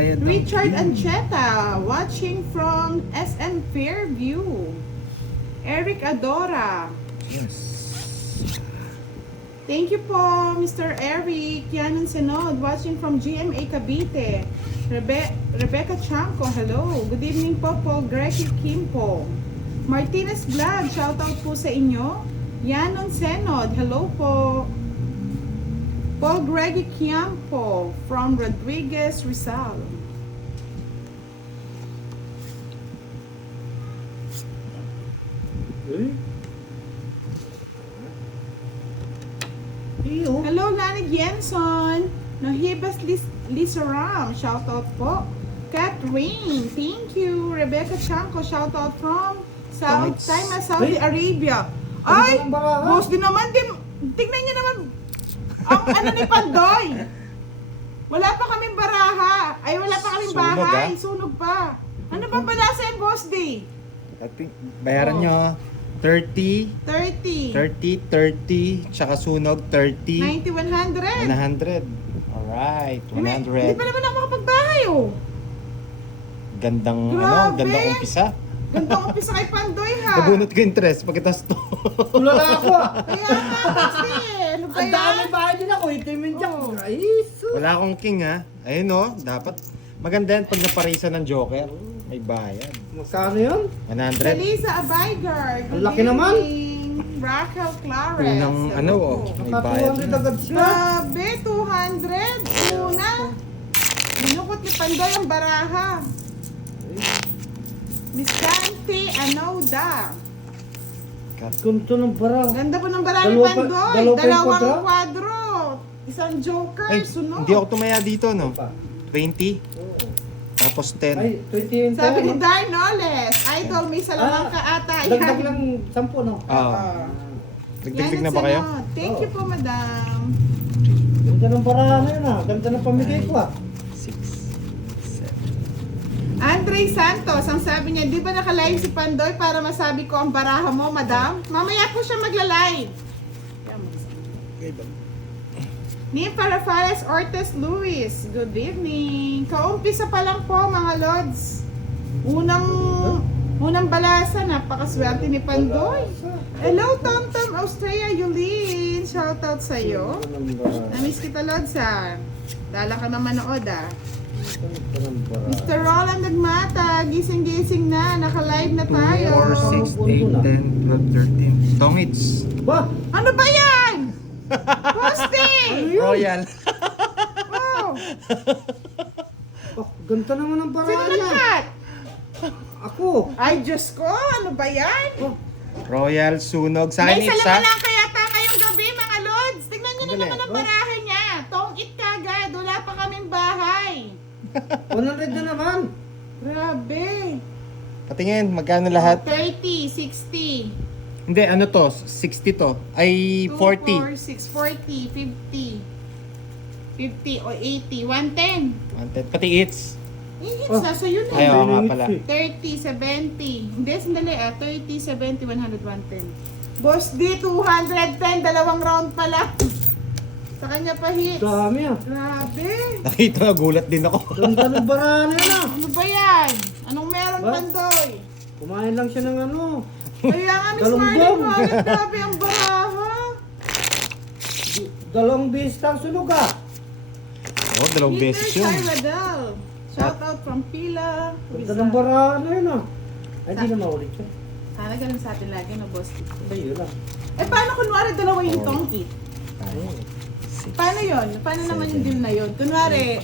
bayad ng Richard bill. Ancheta, watching from SM Fairview. Eric Adora. Yes. Thank you po, Mr. Eric. Yanon Senod, watching from GMA Cavite. Rebecca Chanco, hello. Good evening po, Paul Gregory Kimpo. Martinez Vlog, shoutout po sa inyo. Yanon Senod, hello po. Paul Gregory Kimpo from Rodriguez, Rizal. Hello, Lani Jenson. Nahibas Lisaram, shoutout po. Catherine, thank you. Rebecca Chanco, shoutout from Saudi Arabia. Ay, boss din naman din. Tingnan niyo naman ang ano ni Pandoy. Wala pa kaming baraha. Ay, wala pa kaming Sunog, bahay. Sunog pa. Ano ba pala sa boss D? I think, bayaran nyo 30, 30. 30, tsaka sunog 30, 90, 100. 100. Alright, Hindi 100. pa naman ako makapagbahay, oh. Gandang, Grabe. gandang umpisa. Ganda ang umpisa kay Pandoy, ha? Nabunot ko yung tres pagkatas to. Tulala ako ah. Kaya nga, boss D. Ano ba Ang yan? dami bahay din ako. Ito yung minjak. Oo. Ay, sus. Wala akong king ha. Ayun o, dapat maganda yan pag naparisan ng Joker. May bayad. Magkano yun? 100. Salisa Abaygar. Ang laki naman. Rachel Clares. Unang ano oh, may bayad Naka 200 na. agad siya. Grabe, 200. Una. Binukot ni Pandoy ang baraha. Miss Dante Anoda. Kunto ng bara. Ganda po ng baraha ni Dalawa pa- Pandoy. dalawa pa yung Dalawang kwadra? kwadro. Isang joker. Ay, Sunod. hindi ako tumaya dito no. Pa. 20, Oo. tapos 10. Ay, 20 yun Sabi ni tayo. Dar Noles. Idol, may salamang ka ata. Dagdag lang 10, no? Ah, Yan nagdagdag na ang ba kayo? sunod. Thank you po, madam. Ganda ng barahan na yun ah. Ganda ng pamigay ko ah. 6, 7. Andre Santos, ang sabi niya, di ba naka-live si Pandoy para masabi ko ang baraha mo, madam? Mamaya po siya magla-live. Nipa Rafael Ortiz Luis, good evening. Kaumpisa pa lang po, mga lods. Unang balasa, napakaswerte ni Pandoy. Hello, Tom Tom, Australia, Yulin. Shoutout sa iyo. Namiss kita, lods, ha. Dala ka na manood, ah. Mr. Roland Nagmata, gising-gising na, naka-live na tayo. 4, 6, 8, 10, 12, 13. Tongits. Ba? Ano ba yan? Posting! Royal. Oh, Oh, ganda naman ang sino barahan niya. nagkat? Ako. Ay, Diyos ko, ano ba yan? Oh, Royal, sunog. Sa May akin, salaman isa. lang kaya ngayong gabi, mga lods. Tingnan nyo na Sandali. naman ang baraha niya. Tong it kagad, wala pa kaming bahay. 100 na naman. Grabe. Patingin, magkano lahat? 30, 60, Hindi, ano to? 60 to. Ay, 2, 4, 40. 6, 40, 50, 50 o 80, 110. 110. Pati it's. Hihits Oh. na sa'yo na. Ay, oo nga pala. 30, 70. Hindi, sandali 30, 70, 100, 110. Boss D, 210. Dalawang round pala. Sa kanya pa hits. Dami ah. Grabe. Nakita na, gulat din ako. Ganda ng barahan na yun ah. Ano ba yan? Anong meron, Ba? Pandoy? Kumain lang siya ng ano. Kaya nga, Miss Galunggong. Marlene Wallet, grabe ang baraha. 2 beses lang sunog ah. Oh, dalawang beses yun. Radal. Shout out from Pila. Ganda ng barahan na yun ah. Ay, di na maulit siya. Sana ganun sa atin lagi, no, boss? Ay, yun lang. Eh, paano kunwari dalawa yung Oh. tongkit? Ay, Paano yun? Paano naman yung deal na yun? Kunwari,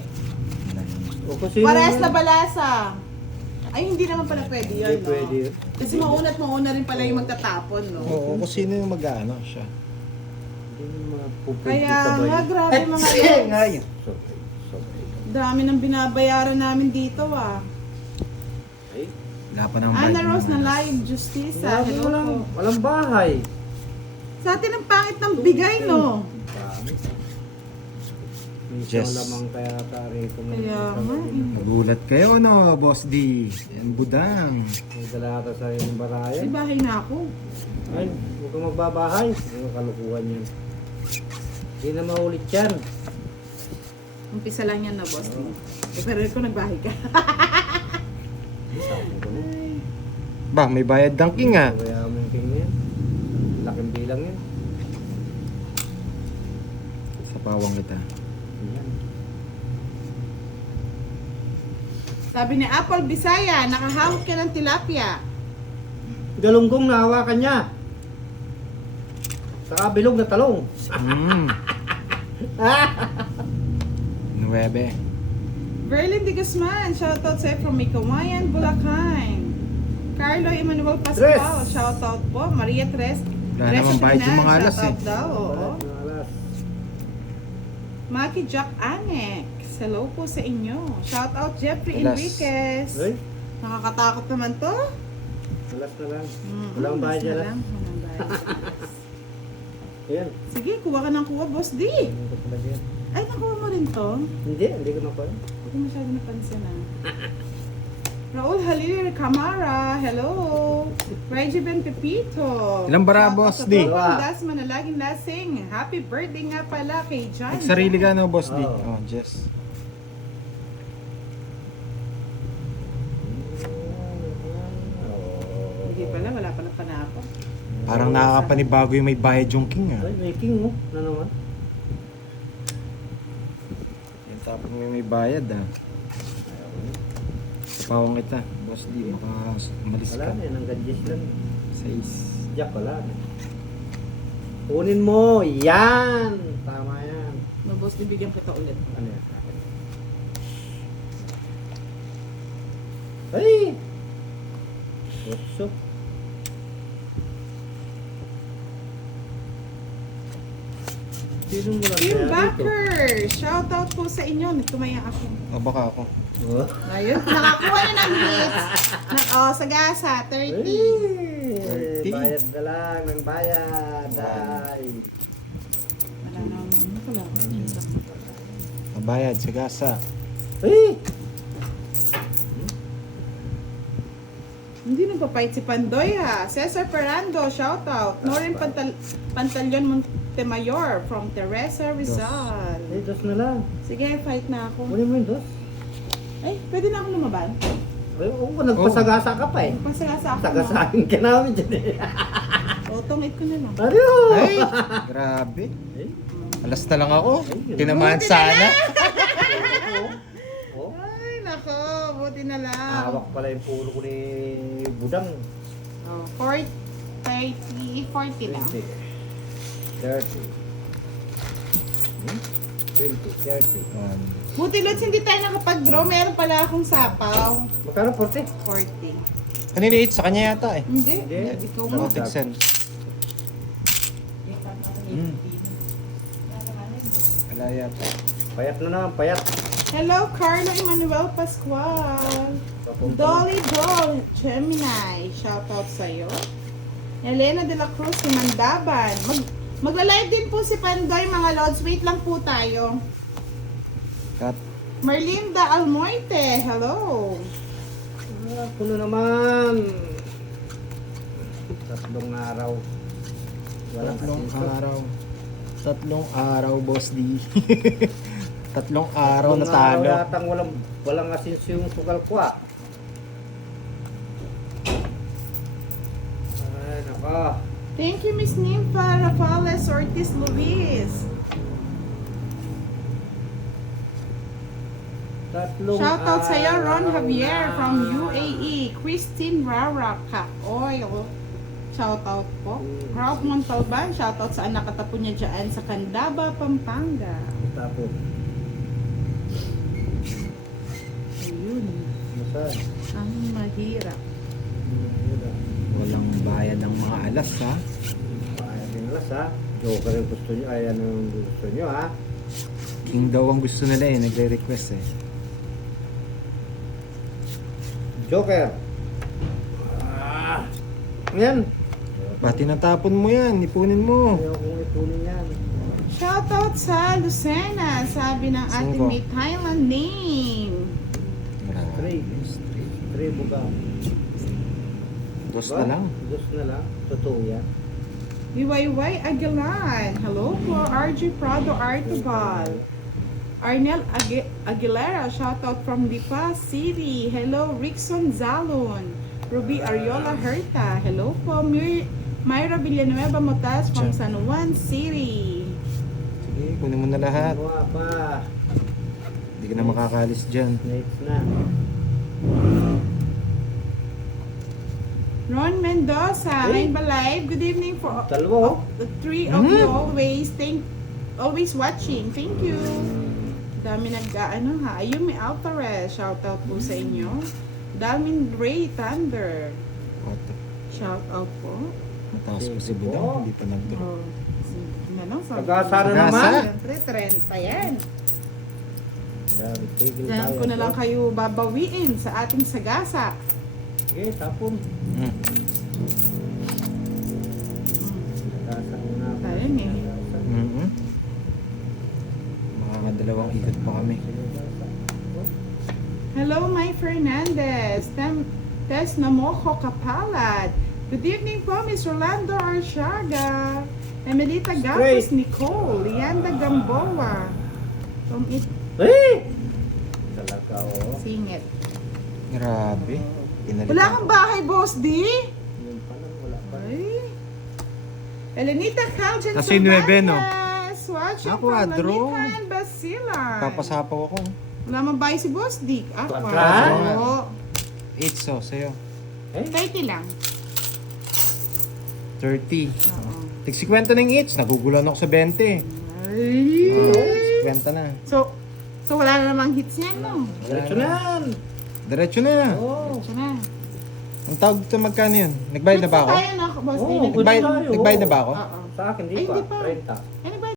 O kasi parehas na balasa. Ay, hindi naman pala pwede yun, Hindi no? pwede yun. Kasi mauna rin pala yung magtatapon, no? Oo, kung sino yung mag-ano siya. Hindi mo mga pupwede Kaya sabay. nga, grabe mga Nga lods. yun. Sobray, sobray. Dami ng binabayaran namin dito, ah. Ay, Wala pa ng Ana bayad Rose na naman. live, Justice, grabe hello walang, po. walang bahay. Sa atin ang pangit ng bigay, no? Dami. May Yes. isang lamang kaya rito. Kaya nga, eh. Nagulat kayo, no, Boss D? Yan, budang. May dala ata sa yung May barayan. bahay na ako. Ay, huwag kang magbabahay. Hindi mo kalukuhan yan. Hindi na maulit yan. Umpisa lang yan na, boss. Pero ko nagbahay ka. Sabi ko na. Ba, may bayad ng king ah. Kaya mo yung king yan. Laking bilang yan. Sa pawang kita. Yan. Sabi ni Apple Bisaya, nakahawak ka ng tilapia. Galunggong nahawakan niya. Saka bilog na talong. Mm. 9. Verlin de Guzman, shoutout sa'yo from Mikawayan, Bulacan. Carlo Emmanuel Tres. Pascual, shoutout po. Maria Tres. Wala namang bayad yung mga alas shoutout daw, oo. Balat na alas. Maki Jack Anex, hello po sa inyo. Shoutout Jeffrey Alas. Enriquez. Uy, Nakakatakot naman to. alas na lang. Mm, Walang bayad alas na yan. lang, walang bayad. Ayan. Sige, kuha ka ng kuha, boss D. Ano ko talaga yan? Ay, nakuha mo rin to. Hindi ko nakuha. Hindi ko masyado napansin ah. Raul Halil Camara, hello. Reggie Ben Pepito. Ilang bara, Shoutout boss sa D? Tropang Das Manalaging Lasing. Happy birthday nga pala kay John. Nagsarili ka no, Boss D? Oo. Oh, Jess. Hindi pala, wala pala panako. Parang nakakapanibago yung may bayad yung king ah. Ay, may king mo. Ano naman? Yung tapos may bayad ah. Sa pawang kita, Boss D, baka umalis Wala ka. na yan. Ang gadgets lang. 6. Jack, wala na. Kunin mo. Yan. Tama yan. No, boss, bibigyan kita ulit. Ano yan? Ay! What's up? Sino mo lang Team kaya dito? Backer! Shoutout po sa inyo. Tumaya ako. O baka ako. Oh. Ayun, nakakuha na ng hits. Sagasa, 30. Ay, 30. bayad na lang ng bayad. Ay. Wala na, ano pala? Mabayad sa gasa. Ay! Hindi nagpapait si Pandoy ha. Cesar Ferrando, shoutout. Norin Pantalyon Montemayor from Teresa Rizal. Ay, dos na lang. Sige, fight na ako. Kunin mo yung dos. Ay, pwede na ako lumaban. Ay, oo, nagpasagasa ka pa eh. Pasagasa ako. Sagasahin ka namin dyan eh. O, tungit ko na lang. Ariyo! Ay! Grabe. Ay, Alas na lang ako. Ay, Tinamaan sana. oh. Ay, nako. Buti na lang. Hawak pala yung pulo ko ni Budang. Oh, 40, 30, 40 lang. 20. 30. 20, 30. Buti Lods, hindi tayo nakapag-draw. Meron pala akong sapaw. Magkano 40? 40. Kanina 8 sa kanya yata eh. Hindi. Hindi. Ikaw mo. Ako tigsen. Wala yata. Payat na naman, payat. Hello, Carlo Emmanuel Pascual. Dolly Doll, Gemini. Shoutout sa'yo. Elena de la Cruz, si Mandaban. Magla-live din po si Pandoy, mga Lods. Wait lang po tayo. Cut. Merlinda Almoite, hello. Puno naman. 3 araw. Walang Tatlong asinso. araw. 3 araw, Boss D. 3 araw na Tatlong talo. yatang walang asinso yung sugal ko ah. Ay, naka. Thank you, Miss Nympha Rafales Ortiz Luis. Shoutout sa iyo, Ron Javier from UAE. Christine Rara Oil. Shoutout po. Ralph Montalban, shoutout sa anak katapo niya dyan sa Candaba, Pampanga. Tapos, Ayun. masaan? Ang mahirap. Walang bayad ang mga alas ha. Bayad din alas ha. Joker yung gusto nyo. Ay, ano yung gusto nyo ha. King daw ang gusto nila eh. Nagre-request eh. Joker. Ah. Yan. Pati natapon mo yan. Ipunin mo. Ayaw kong ipunin yan. Shoutout sa Lucena, sabi ng ating Sino? may Thailand name. Grabe. 3 buga. Dos na lang. Dos na lang. Totoo yan. YY Aguilan. Hello po, RG Prado Artobal. Arnel Aguilera, shoutout from Lipa City. Hello, Rickson Zalon. Ruby Ariola Herta. Hello po, Myra Villanueva Motas from San Juan City. Sige, kunin mo na lahat. Ano pa? Hindi ka na makakalis dyan. Next na. Ron Mendoza, Hey. Rain Live. Good evening for Dalawa. the three of you always watching. Thank you. Dami nag-ano ha. Ayumi Alvarez, shoutout po sa inyo. Dalmin Ray Thunder, shoutout po. Mataas pa si Budang, hindi pa nag-draw. Oh, ano, Pag-asa na Pag-asa. naman. Siyempre, trend pa yan. Dami, tigil Diyan tayo. ko na lang kayo babawiin sa ating sagasa. Okay, tapon. Mm. Nagasa na. Tayo eh. Mm-hmm. Makakadalawang ikot pa kami. Hello, my Fernandez. Tess Namojo Kapalat. Good evening po, Miss Rolando Arciaga. Emelita Gapos Nicole. Lianda Gamboa. From it Eh! Talaga, oh. Singit. Grabe. Wala kang bahay, Boss D? Yun pa lang, wala pa. Ay. Elenita Calgen Kasi 9, no? Watching Ako, from Adro. Lanipan, Basilan. Papasapaw ako. Wala mang bahay si Boss D. Ako. Wala. Oo. 8 so, sa'yo. Eh? 30 lang. 30. Oo. Tig 50 ng each. Nagugulan ako sa 20. Ay. 50 na. So wala na namang hits yan, no? Diretso na yan. Diretso na. Oh. Ito na. Ang tawag dito magkano yun? Nagbayad na ba ako? Tayo na, Boss D. Oo, Nagbayad, tayo. nagbayad na ba ako? Oo. Sa akin, Ay, di hindi pa. pa. 30. Ano ba